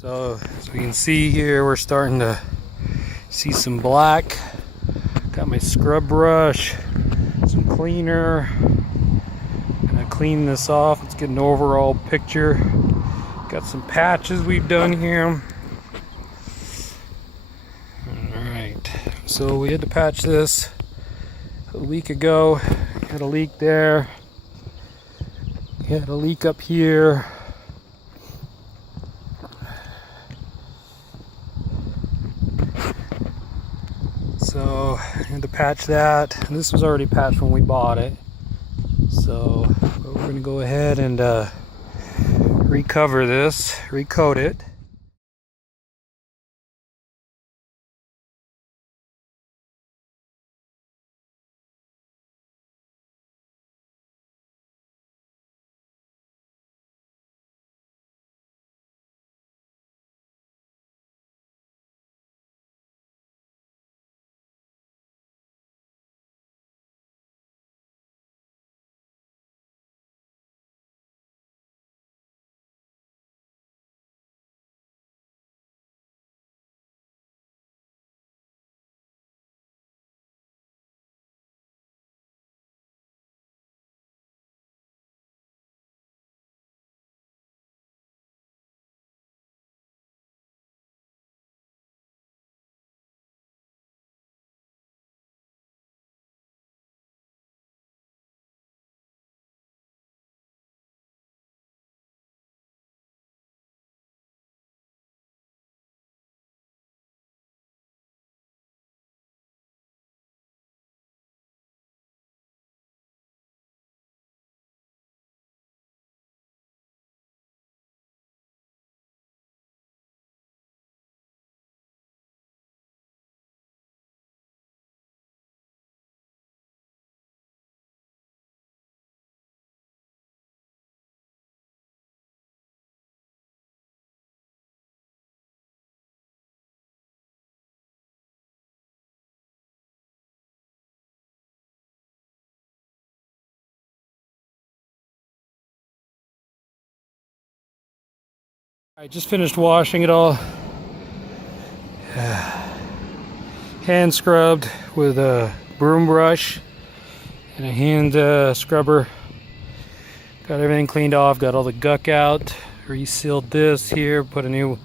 So as we can see here, we're starting to see some black. Got my scrub brush, some cleaner. Gonna clean this off. Let's get an overall picture. Got some patches we've done here. Alright, so we had to patch this a week ago. Had a leak there. Had a leak up here. So I had to patch that. This was already patched when we bought it. So we're going to go ahead and recover this, recoat it. I just finished washing it all. Hand scrubbed with a broom brush and a hand scrubber. Got everything cleaned off, got all the guck out, resealed this here, put a new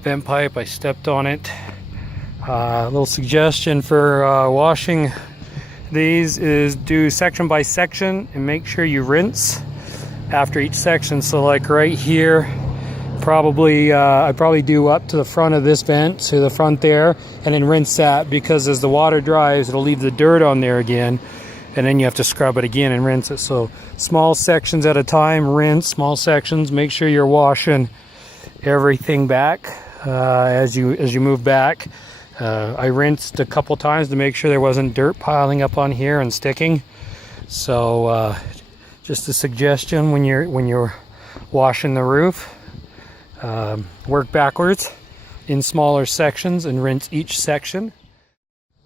vent pipe. I stepped on it. A little suggestion for washing these is do section by section and make sure you rinse after each section. So like right here, I probably do up to the front of this vent, to the front there, and then rinse that, because as the water dries it'll leave the dirt on there again, and then you have to scrub it again and rinse it. So small sections at a time, rinse small sections. Make sure you're washing everything back as you move back. I rinsed a couple times to make sure there wasn't dirt piling up on here and sticking. So just a suggestion when you're washing the roof. Work backwards in smaller sections and rinse each section.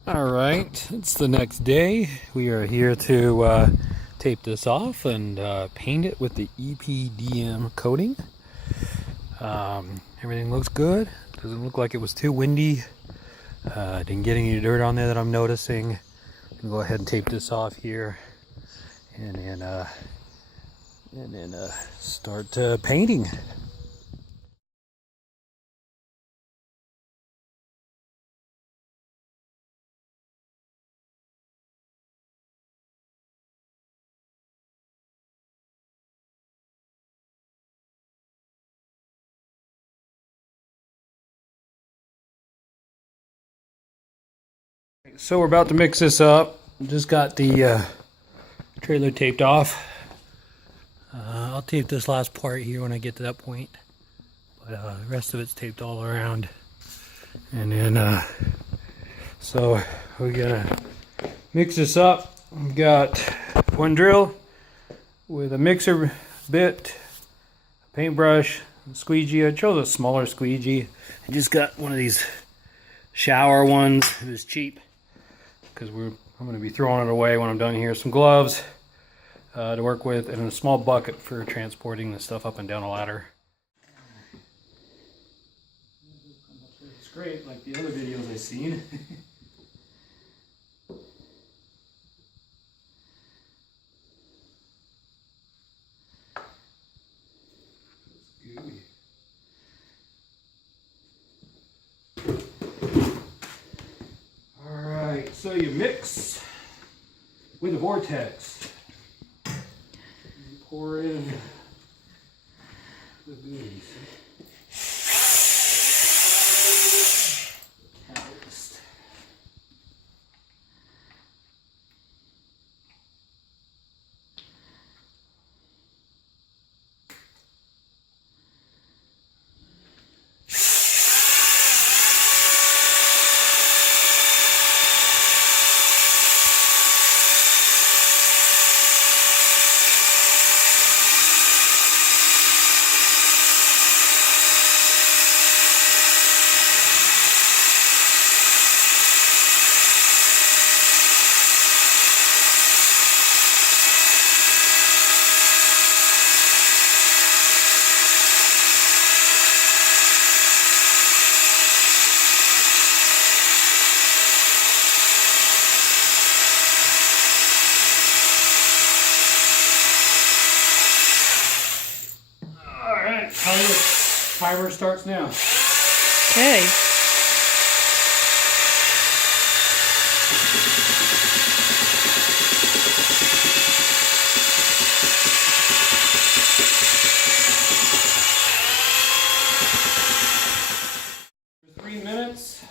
Alright, it's the next day. We are here to tape this off and paint it with the EPDM coating. Everything looks good. Doesn't look like it was too windy. Didn't get any dirt on there that I'm noticing. I'll go ahead and tape this off here and then start painting. So we're about to mix this up. Just got the trailer taped off. I'll tape this last part here when I get to that point, but the rest of it's taped all around. And then so we're gonna mix this up. We've got one drill with a mixer bit, a paintbrush, a squeegee. I chose a smaller squeegee. I just got one of these shower ones. It was cheap because I'm going to be throwing it away when I'm done here. Some gloves to work with, and a small bucket for transporting the stuff up and down a ladder. crate like the other videos I've seen. Alright, so you mix with the vortex. You pour in the goodies. Catalyst. Timer starts now. Okay. For 3 minutes.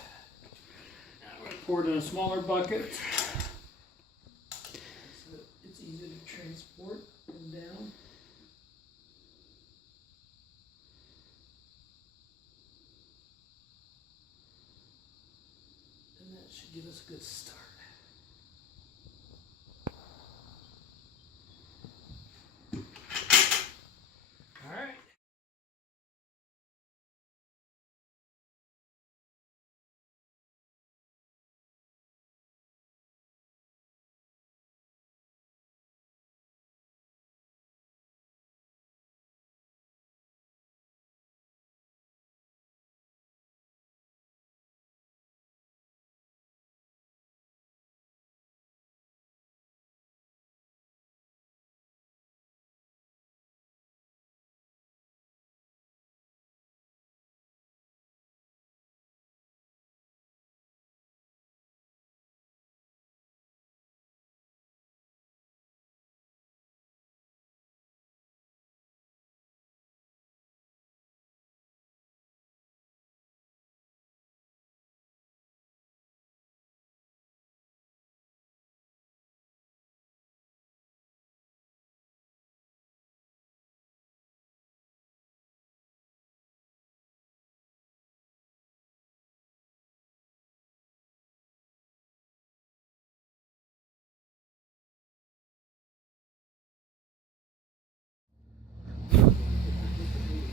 Now I'm going to pour it in a smaller bucket. So it's easy to transport and down. And that should give us a good start. All right.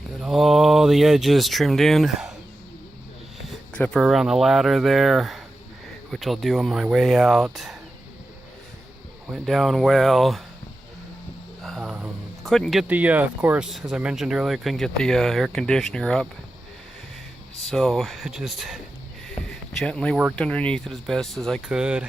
Got all the edges trimmed in, except for around the ladder there, which I'll do on my way out. Went down well. Couldn't get the, of course, as I mentioned earlier, couldn't get the air conditioner up. So I just gently worked underneath it as best as I could.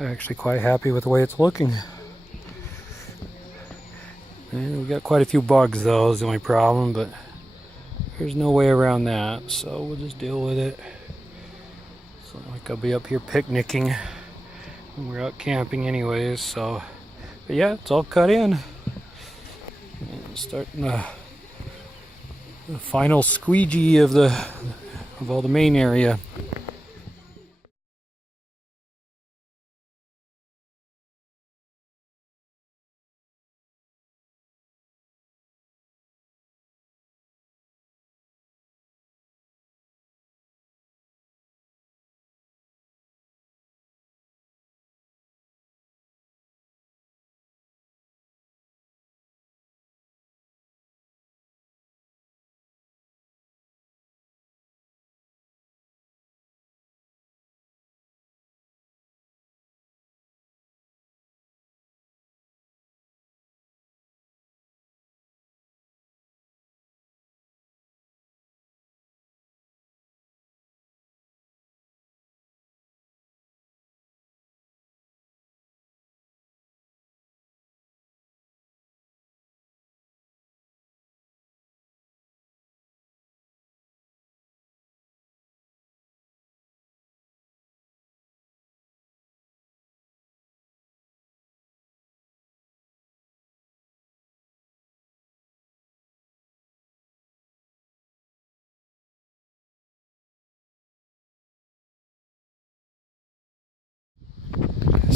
I'm actually quite happy with the way it's looking. And we got quite a few bugs though, is the only problem, but there's no way around that, so we'll just deal with it. It's not like I'll be up here picnicking when we're out camping anyways, so. But yeah, it's all cut in. And starting the final squeegee of all the main area.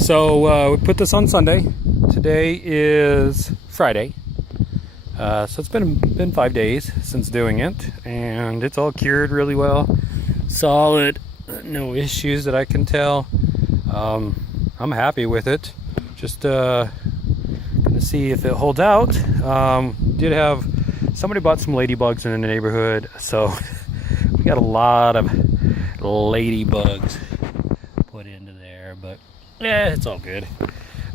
So we put this on Sunday. Today is Friday. So it's been 5 days since doing it, and it's all cured really well. Solid, no issues that I can tell. I'm happy with it. Just gonna see if it holds out. Did have somebody bought some ladybugs in the neighborhood, so we got a lot of ladybugs put into there, but yeah, it's all good.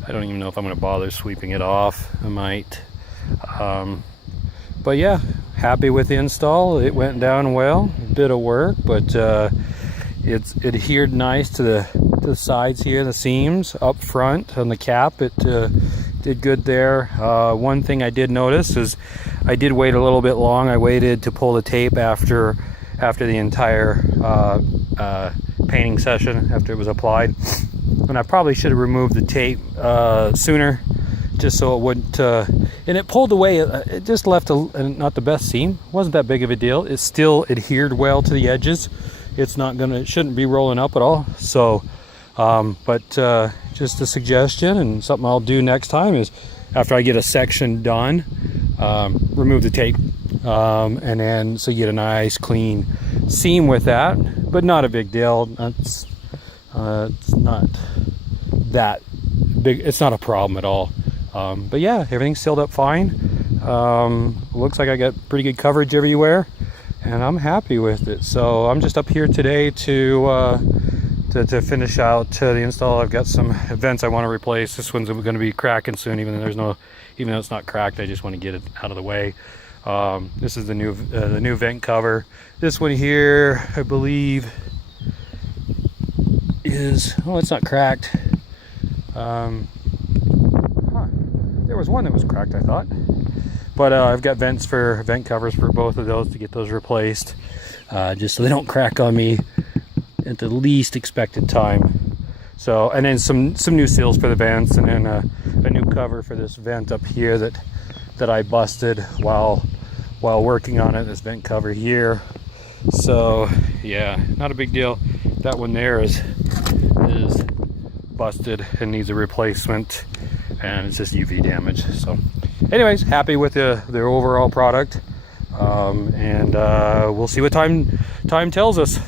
I don't even know if I'm gonna bother sweeping it off. I might. But yeah, happy with the install. It went down well. A bit of work, but it's adhered nice to the sides here, the seams up front on the cap. It did good there. One thing I did notice is I did wait a little bit long. I waited to pull the tape after the entire painting session, after it was applied, and I probably should have removed the tape sooner, just so it wouldn't and it pulled away. It just left not the best seam. It wasn't that big of a deal. It still adhered well to the edges. It shouldn't be rolling up at all. So but just a suggestion, and something I'll do next time is, after I get a section done, remove the tape, and then so you get a nice clean seam with that, but not a big deal. It's not that big. It's not a problem at all. But yeah, everything's sealed up fine. Looks like I got pretty good coverage everywhere, and I'm happy with it. So I'm just up here today to finish out the install. I've got some vents I want to replace. This one's going to be cracking soon, even though it's not cracked. I just want to get it out of the way. This is the new vent cover. This one here, I believe, is, oh, it's not cracked. There was one that was cracked, I thought, but I've got vent covers for both of those to get those replaced, just so they don't crack on me at the least expected time. So, and then some new seals for the vents, and then a new cover for this vent up here that I busted while working on it. This vent cover here. So yeah, not a big deal. That one there is busted and needs a replacement, and it's just UV damage. So anyways, happy with the overall product, and we'll see what time tells us.